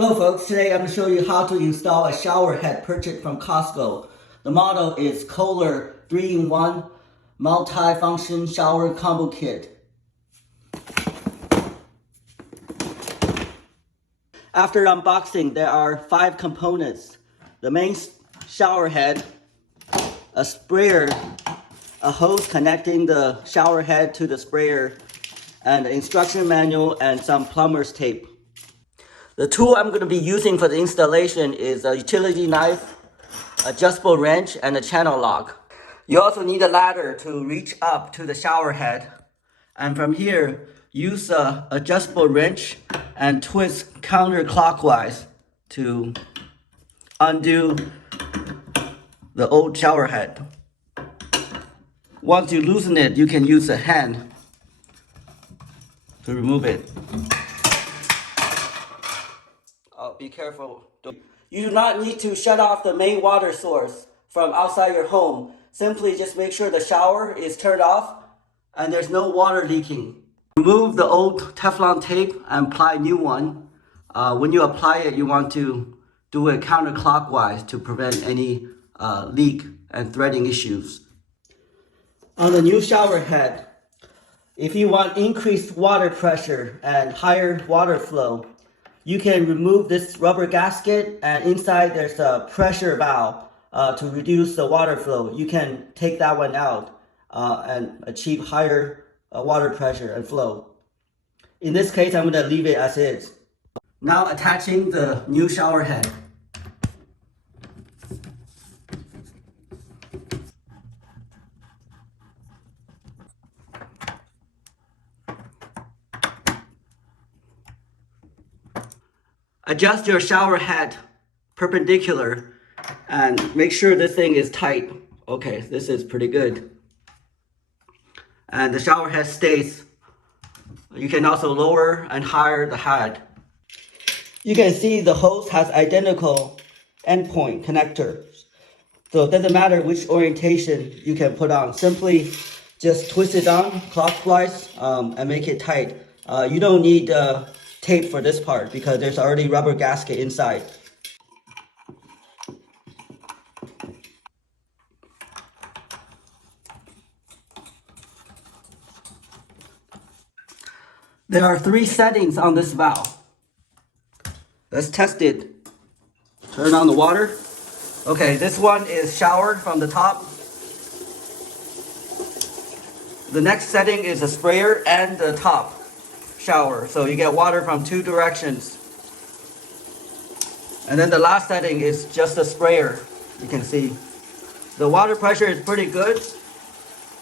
Hello folks, today I'm going to show you how to install a shower head purchased from Costco. The model is Kohler 3-in-1 Multifunction Shower Combo Kit. After unboxing, there are 5 components. The main shower head, a sprayer, a hose connecting the shower head to the sprayer, and an instruction manual and some plumber's tape. The tool I'm going to be using for the installation is a utility knife, adjustable wrench, and a channel lock. You also need a ladder to reach up to the shower head. And from here, use an adjustable wrench and twist counterclockwise to undo the old shower head. Once you loosen it, you can use a hand to remove it. Be careful. You do not need to shut off the main water source from outside your home. Simply just make sure the shower is turned off and there's no water leaking. Remove the old Teflon tape and apply a new one. When you apply it, you want to do it counterclockwise to prevent any leak and threading issues. On the new shower head, if you want increased water pressure and higher water flow, you can remove this rubber gasket, and inside there's a pressure valve to reduce the water flow. You can take that one out and achieve higher water pressure and flow. In this case, I'm going to leave it as is. Now attaching the new shower head. Adjust your shower head perpendicular and make sure this thing is tight. Okay, this is pretty good. And the shower head stays. You can also lower and higher the head. You can see the hose has identical endpoint connectors. So it doesn't matter which orientation you can put on. Simply just twist it on clockwise and make it tight. You don't need tape for this part because there's already rubber gasket inside. There are 3 settings on this valve. Let's test it. Turn on the water. Okay, this one is showered from the top. The next setting is a sprayer and the top shower, so you get water from 2 directions. And then the last setting is just a sprayer. You can see the water pressure is pretty good.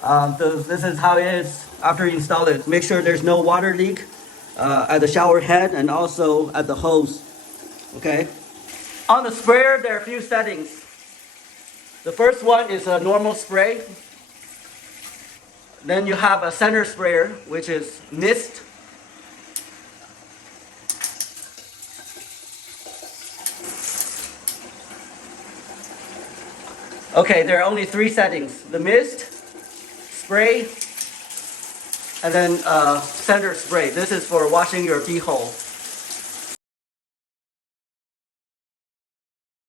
So this is how it is after you install it. Make sure there's no water leak at the shower head and also at the hose. Okay, on the sprayer there are a few settings. The first one is a normal spray. Then you have a center sprayer, which is mist. Okay, there are only 3 settings. The mist, spray, and then center spray. This is for washing your beehole.